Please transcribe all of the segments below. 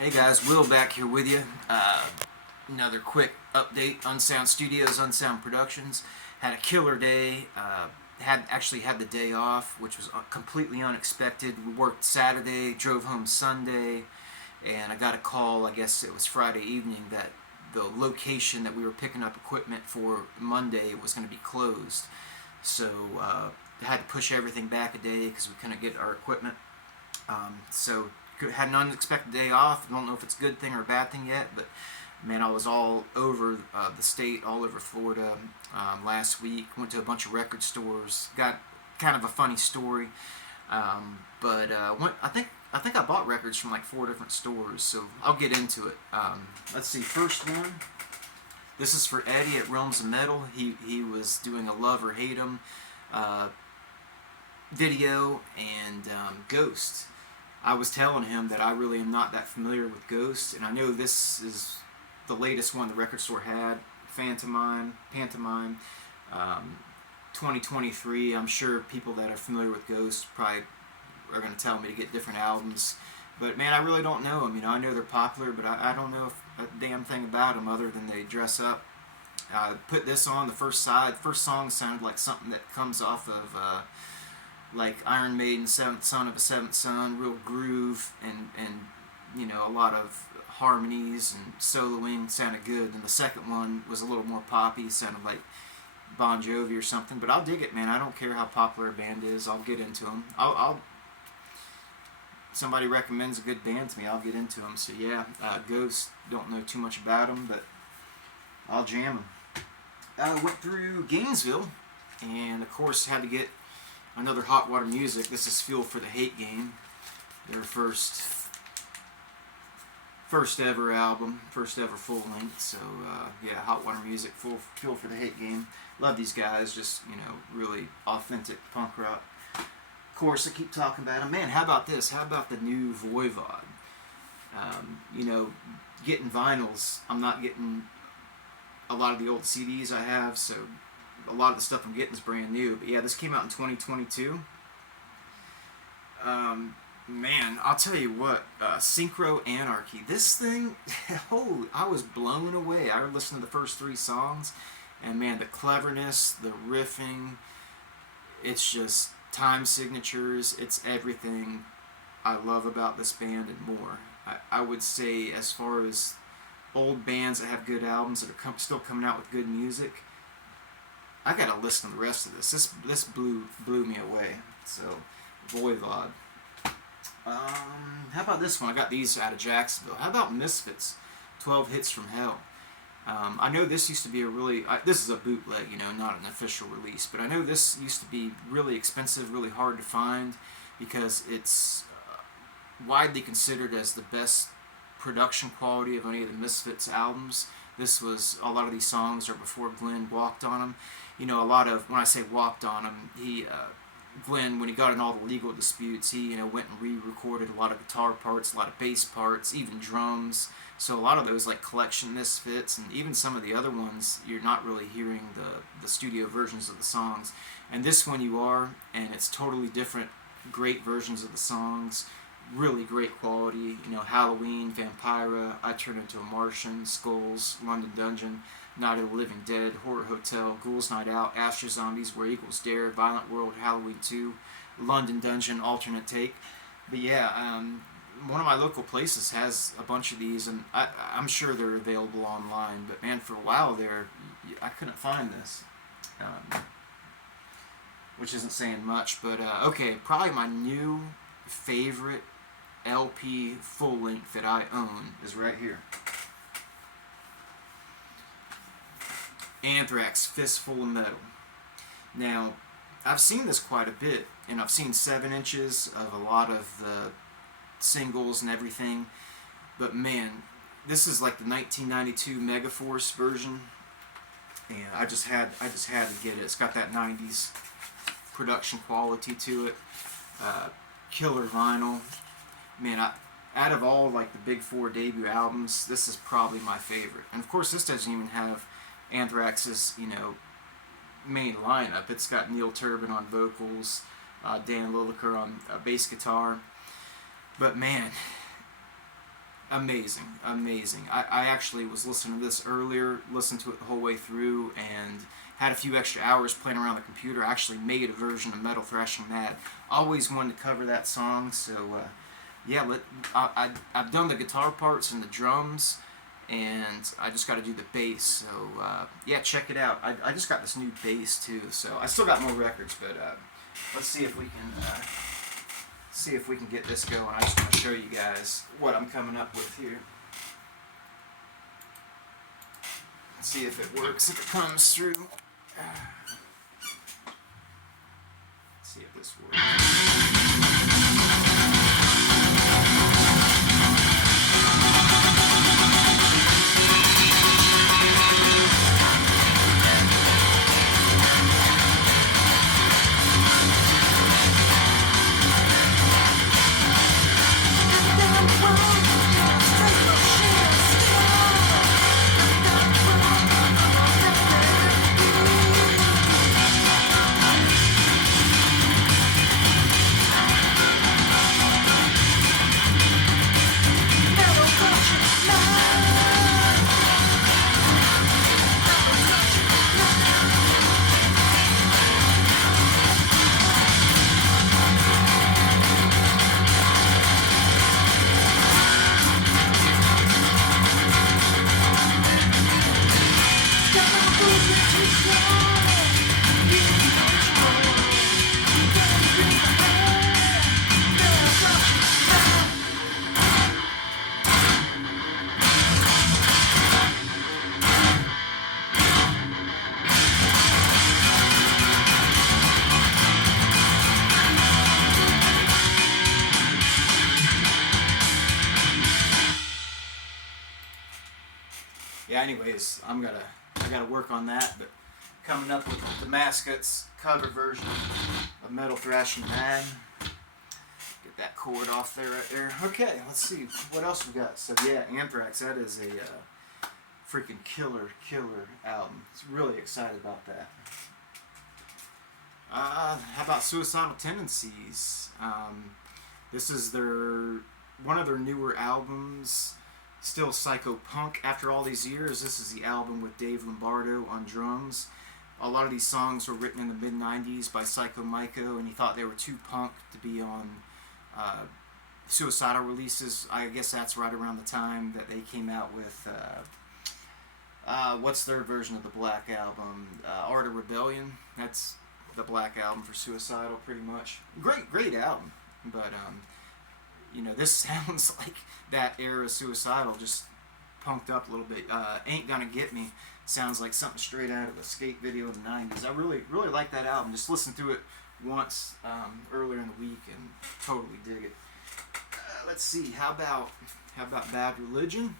Hey guys, Will back here with you. Another quick update. Unsound Studios, Unsound Productions had a killer day. Had the day off, which was completely unexpected. We worked Saturday, drove home Sunday, and I got a call. I guess it was Friday evening that the location that we were picking up equipment for Monday was going to be closed. So I had to push everything back a day because we couldn't get our equipment. So had an unexpected day off. I don't know if it's a good thing or a bad thing yet, but man, I was all over the state, all over Florida last week. Went to a bunch of record stores. Got kind of a funny story, but I think I bought records from like 4 different stores, so I'll get into it. Let's see. First one. This is for Eddie at Realms of Metal. He was doing a Love or Hate 'Em video and Ghost. I was telling him that I really am not that familiar with Ghost, and I know this is the latest one the record store had, Pantomime, 2023. I'm sure people that are familiar with Ghost probably are going to tell me to get different albums, but man, I really don't know them. I know they're popular, but I don't know a damn thing about them other than they dress up. Put this on the first side. First song sounded like something that comes off of like Iron Maiden, Seventh Son of a Seventh Son, real groove and a lot of harmonies and soloing sounded good. And the second one was a little more poppy, sounded like Bon Jovi or something. But I'll dig it, man. I don't care how popular a band is. I'll get into them. I'll somebody recommends a good band to me, I'll get into them. So yeah, Ghost. Don't know too much about them, but I'll jam them. Went through Gainesville, and of course had to get another Hot Water Music. This is Fuel for the Hate Game, their first ever album, first ever full length. So yeah, Hot Water Music, Fuel for the Hate Game. Love these guys, just really authentic punk rock. Of course, I keep talking about them. Man, how about this? How about the new Voivod? Getting vinyls. I'm not getting a lot of the old CDs I have, so a lot of the stuff I'm getting is brand new. But yeah, this came out in 2022. Man, I'll tell you what, Synchro Anarchy. This thing, I was blown away. I listened to the first 3 songs, and man, the cleverness, the riffing, it's just time signatures. It's everything I love about this band and more. I would say, as far as old bands that have good albums that are still coming out with good music, I gotta listen to the rest of this. This blew me away. So, Voivod. How about this one? I got these out of Jacksonville. How about Misfits? 12 Hits from Hell. I know this used to be this is a bootleg, not an official release, but I know this used to be really expensive, really hard to find, because it's widely considered as the best production quality of any of the Misfits albums. A lot of these songs are before Glenn walked on them. When I say walked on them, Glenn, when he got in all the legal disputes, he went and re-recorded a lot of guitar parts, a lot of bass parts, even drums. So a lot of those like collection Misfits, and even some of the other ones, you're not really hearing the studio versions of the songs. And this one you are, and it's totally different, great versions of the songs, really great quality. Halloween, Vampira, I Turn Into a Martian, Skulls, London Dungeon, Night of the Living Dead, Horror Hotel, Ghouls Night Out, Astro Zombies, Where Eagles Dare, Violent World, Halloween 2, London Dungeon, Alternate Take. But yeah, one of my local places has a bunch of these, and I'm sure they're available online. But man, for a while there, I couldn't find this, which isn't saying much. But okay, probably my new favorite LP full length that I own is right here. Anthrax, Fistful of Metal. Now, I've seen this quite a bit, and I've seen 7 inches of a lot of the singles and everything, but man, this is like the 1992 Megaforce version, and I just had to get it. It's got that 90s production quality to it. Killer vinyl. Man, out of all like the big 4 debut albums, this is probably my favorite. And of course, this doesn't even have Anthrax's main lineup. It's got Neil Turbin on vocals, Dan Lilliker on bass guitar. But man, Amazing, amazing. I actually was listening to this earlier, listened to it the whole way through, and had a few extra hours playing around the computer. I actually made a version of Metal Thrashing Mad. Always wanted to cover that song, so yeah, I've done the guitar parts and the drums, and I just got to do the bass. So yeah, check it out. I just got this new bass too, so I still got more records, but let's see if we can. See if we can get this going. I just want to show you guys what I'm coming up with here. See if it works, if it comes through. See if this works. Yeah, anyways, I gotta work on that, but coming up with the Mascots cover version of Metal Thrashing Mad. Get that chord off there, right there. Okay, let's see what else we got. So yeah, Anthrax. That is a freaking killer album. Really excited about that. How about Suicidal Tendencies? This is one of their newer albums. Still psycho-punk after all these years. This is the album with Dave Lombardo on drums. A lot of these songs were written in the mid-90s by Psycho Myko, and he thought they were too punk to be on Suicidal releases. I guess that's right around the time that they came out with what's their version of the Black Album? Art of Rebellion. That's the Black Album for Suicidal, pretty much. Great album, but this sounds like that era of Suicidal, just punked up a little bit. Ain't Gonna Get Me sounds like something straight out of a skate video in the 90s. I really like that album. Just listened to it once earlier in the week and totally dig it. Let's see, how about Bad Religion?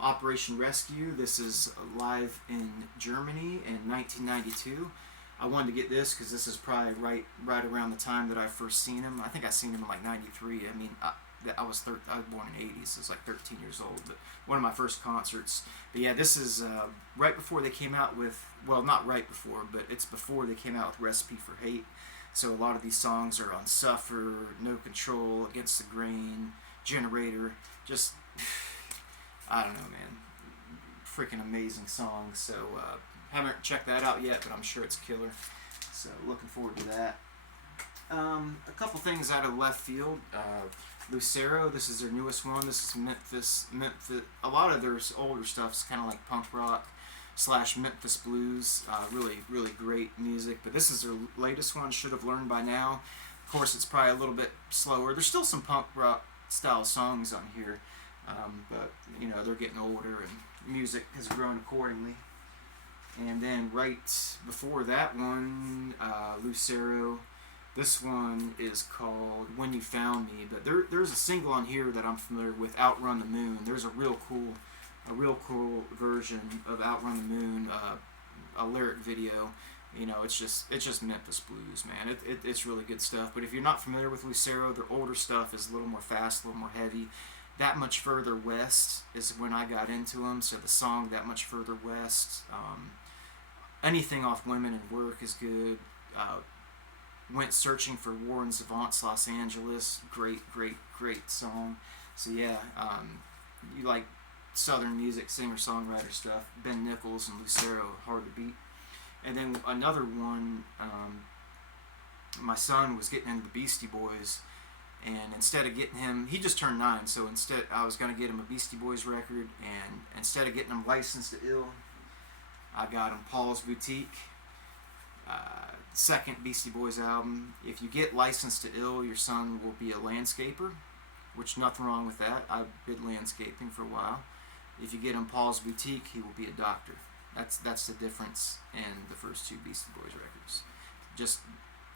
Operation Rescue. This is live in Germany in 1992. I wanted to get this because this is probably right around the time that I first seen him. I think I seen him in like '93. I mean, I was born in '80s, so I was like 13 years old. But one of my first concerts. But yeah, this is right before they came out with, well, not right before, but it's before they came out with Recipe for Hate. So a lot of these songs are on Suffer, No Control, Against the Grain, Generator. Just, I don't know, man. Freaking amazing songs. So haven't checked that out yet, but I'm sure it's killer. So looking forward to that. A couple things out of left field. Lucero, this is their newest one. This is Memphis. A lot of their older stuff is kind of like punk rock / Memphis blues. Really great music. But this is their latest one. Should have learned by now. Of course, it's probably a little bit slower. There's still some punk rock style songs on here, but they're getting older and music has grown accordingly. And then right before that one, Lucero. This one is called When You Found Me, but there's a single on here that I'm familiar with, Outrun the Moon. There's a real cool version of Outrun the Moon, a lyric video. It's just Memphis blues, man. It's really good stuff. But if you're not familiar with Lucero, their older stuff is a little more fast, a little more heavy. That Much Further West is when I got into them. So the song That Much Further West, anything off Women and Work is good. Went Searching for War in Savant's Los Angeles. Great song. So yeah, you like Southern music, singer-songwriter stuff. Ben Nichols and Lucero, hard to beat. And then another one, my son was getting into the Beastie Boys, and instead of getting him, he just turned 9, so instead I was going to get him a Beastie Boys record, and instead of getting him Licensed to Ill, I got him Paul's Boutique, second Beastie Boys album. If you get Licensed to Ill, your son will be a landscaper, which nothing wrong with that. I did landscaping for a while. If you get him Paul's Boutique, he will be a doctor. That's the difference in the first 2 Beastie Boys records. Just,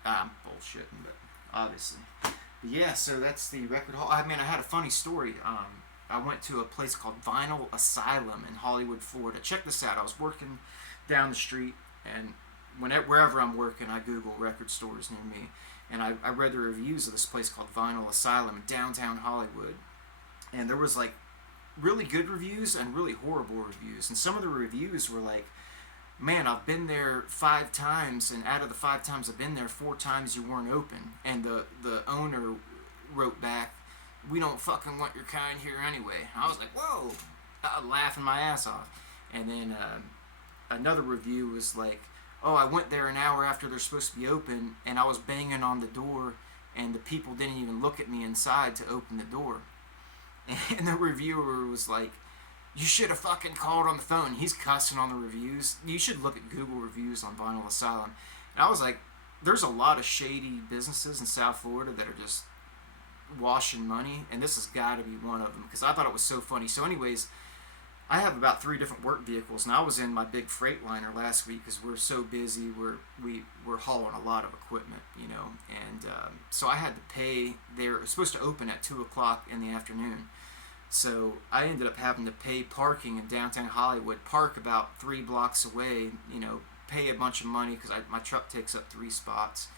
I'm bullshitting, but obviously. But yeah, so that's the record hall. I mean, I had a funny story. I went to a place called Vinyl Asylum in Hollywood, Florida. Check this out. I was working down the street, and wherever I'm working, I Google record stores near me. And I read the reviews of this place called Vinyl Asylum in downtown Hollywood. And there was like really good reviews and really horrible reviews. And some of the reviews were like, man, I've been there 5 times, and out of the 5 times I've been there, 4 times you weren't open. And the owner wrote back, we don't fucking want your kind here anyway. I was like, whoa, laughing my ass off. And then another review was like, oh, I went there an hour after they're supposed to be open, and I was banging on the door, and the people didn't even look at me inside to open the door. And the reviewer was like, you should have fucking called on the phone. He's cussing on the reviews. You should look at Google reviews on Vinyl Asylum. And I was like, there's a lot of shady businesses in South Florida that are just washing money, and this has got to be one of them, because I thought it was so funny. So anyways, I have about 3 different work vehicles, and I was in my big Freightliner last week because we're so busy. We're hauling a lot of equipment, you know, and so I had to pay. They were supposed to open at 2 o'clock in the afternoon, so I ended up having to pay parking in downtown Hollywood, park about 3 blocks away, you know, pay a bunch of money because my truck takes up 3 spots.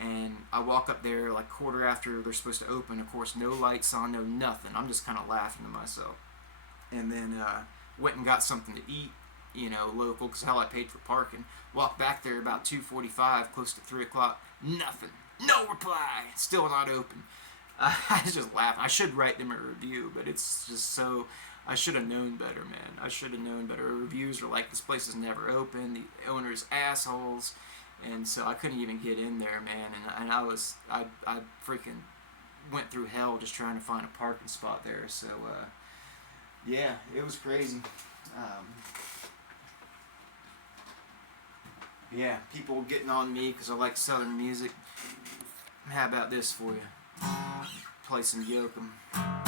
And I walk up there like quarter after they're supposed to open. Of course, no lights on, no nothing. I'm just kind of laughing to myself. And then went and got something to eat, you know, local, because hell, I paid for parking. Walked back there about 2:45, close to 3 o'clock. Nothing. No reply. Still not open. I was just laughing. I should write them a review, but it's just so... I should have known better, man. I should have known better. Reviews are like, this place is never open. The owner's assholes. And so I couldn't even get in there, man. And I freaking went through hell just trying to find a parking spot there. So, yeah, it was crazy. Yeah, people getting on me because I like Southern music. How about this for you? Play some Yoakum.